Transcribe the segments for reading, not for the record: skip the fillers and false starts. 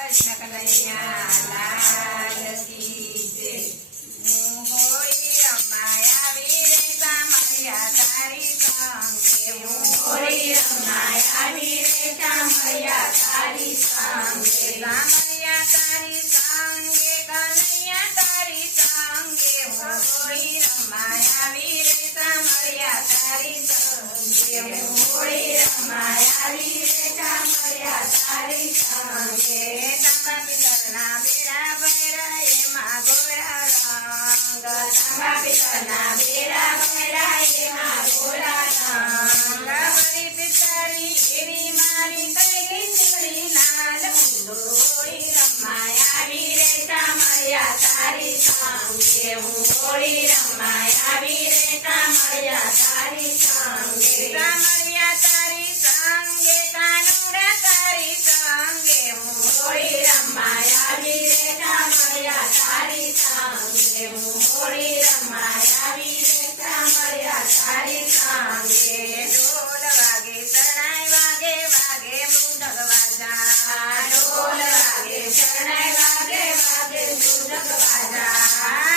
કૃષ્ણ કનૈયા લાલ કી જય। હું હોળી રમાયા વીરે સામળિયા તારી સંગે। હું હોળી રમાયા વીરે સામળિયા તારી સંગે। સામળિયા તારી સંગે કનૈયા તારી સંગે। હું હોળી રમાયા વીરે સામળિયા તારી સંગે। હું હોળી રમાયા વીરે સામળિયા તારી સંગે। તાંબા પિત્તળના બેડા ભર્યા એમાં ગોરા રંગ। તાંબા પિત્તળના બેડા ભર્યા એમાં ગોરા રંગ। વળી પિત્તળી એવી મારી થઈ ગઈ ચીકણી લાલ। હું તો હોળી રમાયા વીરે સામળિયા તારી સંગે। હું હોળી રમાયા વીરે સામળિયા તારી સંગે। સામળિયા તારી સંગે કાનુડા તારી સંગે। હું હોળી રમાયા વીરે સામળિયા તારી સંગે। હું હોળી રમાયા વીરે સામળિયા તારી સંગે। ઢોલ વાગે શરણાઈ વાગે વાગે મૃદંગ વાજા। ઢોલ વાગે શરણાઈ વાગે વાગે મૃદંગ વાજા।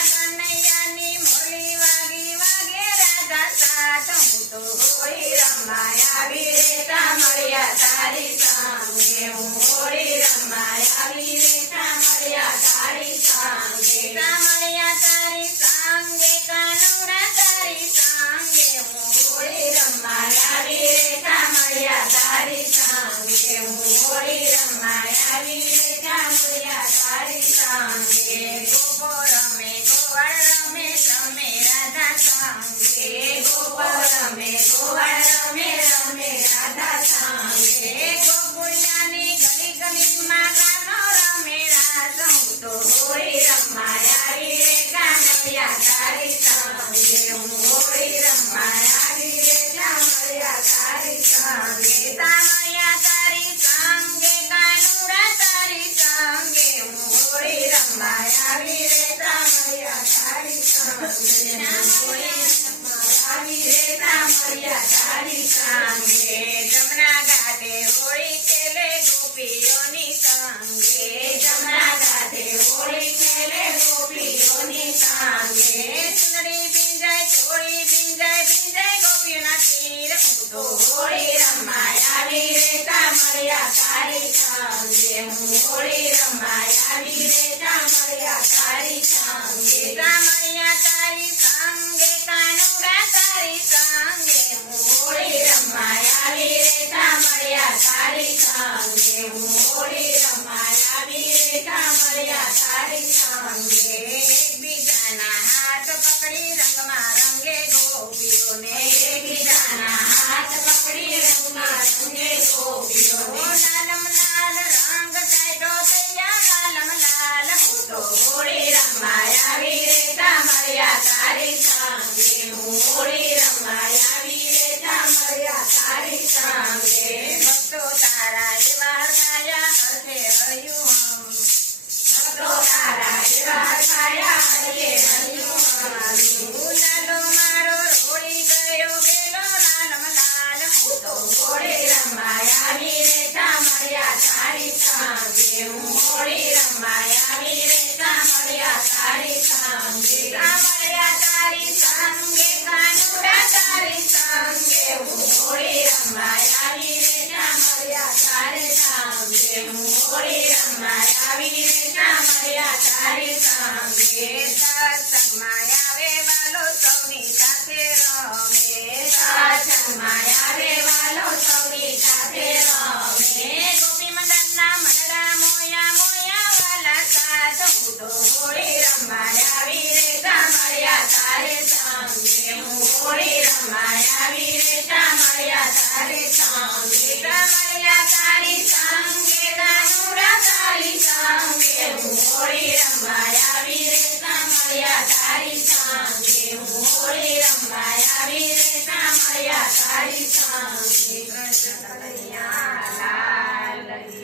કનૈયાની મોરલી વાગી વાગે રાજા સાથ। હું તો હોળી રમાયા વીરે સામળિયા તારી સંગે। હું હોળી રમાયા વીરે સામળિયા તારી સંગે। સામળિયા તારી સંગે કાનુડા તારી સંગે। હું હોળી રમાયા વીરે સામળિયા તારી સંગે। હું હોળી રમાયા વીરે સામળિયા તારી સંગે। ગોપો રમે ગોવાળ રમે રમે રાધા સંગે। ગોપો રમે ગોવાળ રમે રમે રાધા સંગે। ગોકુળિયાની ગલી ગલીમાં ગાનો રમે રાસ। હું તો હોળી રમાયા વીરે કાનૈયા તારી સંગે। હું હોળી રમાયા વીરે સામળિયા તારી સંગે। સામળિયા તારી સંગે કાનુડા તારી સંગે। હું હોળી રમાયા વીરે સામળિયા તારી સંગે। હોળી રમાયા વીરે સામળિયા તારી સંગે। જમના ઘાટે હોળી ખેલે ગોપીઓની સંગે। જમના ઘાટે હોળી ખેલે ગોપીઓની સંગે। ચુંદડી ભીંજાય ચોળી ભીંજાય ભીંજાય ગોપીઓના તીર। હું તો હોળી રમાયા વીરે સામળિયા તારી સંગે। હું હોળી રમાયા વીરે સામળિયા તારી સંગે। સામળિયા તારી સંગે કાનુડા તારી સંગે। હું હોળી રમાયા વીરે સામળિયા તારી સંગે। હું હોળી રમાયા વીરે સામળિયા તારી સંગે। એકબીજાના હાથ પકડી રંગમાં રંગે ગોપીઓને। એકબીજાના હાથ પકડી રંગમાં રંગે ગોપીઓને। લાલમ લાલ રંગ કાઢો તૈયા લાલમ લાલ। હું તો હોળી રમાયા વીરે સામળિયા તારી સંગે। હું હોળી રમાયા વીરે સામળિયા તારી સંગે। ભક્તો તારા એવા થયા હરખે હળિયું ભક્તો તારા એવા થયા હરખે હળિયું લાલો મારો રોળી ગયો ગેલો લાલમ લાલ। હું તો હોળી રમાયા વીરે સામળિયા તારી સંગે। હું હોળી રમાયા વીરે સામળિયા તારી સંગે। સામળિયા તારી સંગે કાનુડા તારી સંગે। હું હોળી રમાયા વીરે સામળિયા તારી સંગે। હું હોળી રમાયા વીરે સામળિયા તારી સંગે। સત્સંગમાં આવે વાલો સૌની સાથે રમે। સત્સંગમાં આવે વાલો સૌની સાથે રમે। ગોપી મંડળના મંડળા મોયા મોયા વાલા સાથ। હું તો હોળી રમાયા વીરે સામળિયા તારી સંગે। હું હોળી રમાયા વીરે સામળિયા તારી સંગે। સામળિયા તારી સંગે કાનુડા તારી સંગે। હું હોળી રમાયા વીરે સામળિયા તારી સંગે। હું હોળી રમાયા વીરે સામળિયા તારી સંગે। કૃષ્ણ કનૈયા લાલ કી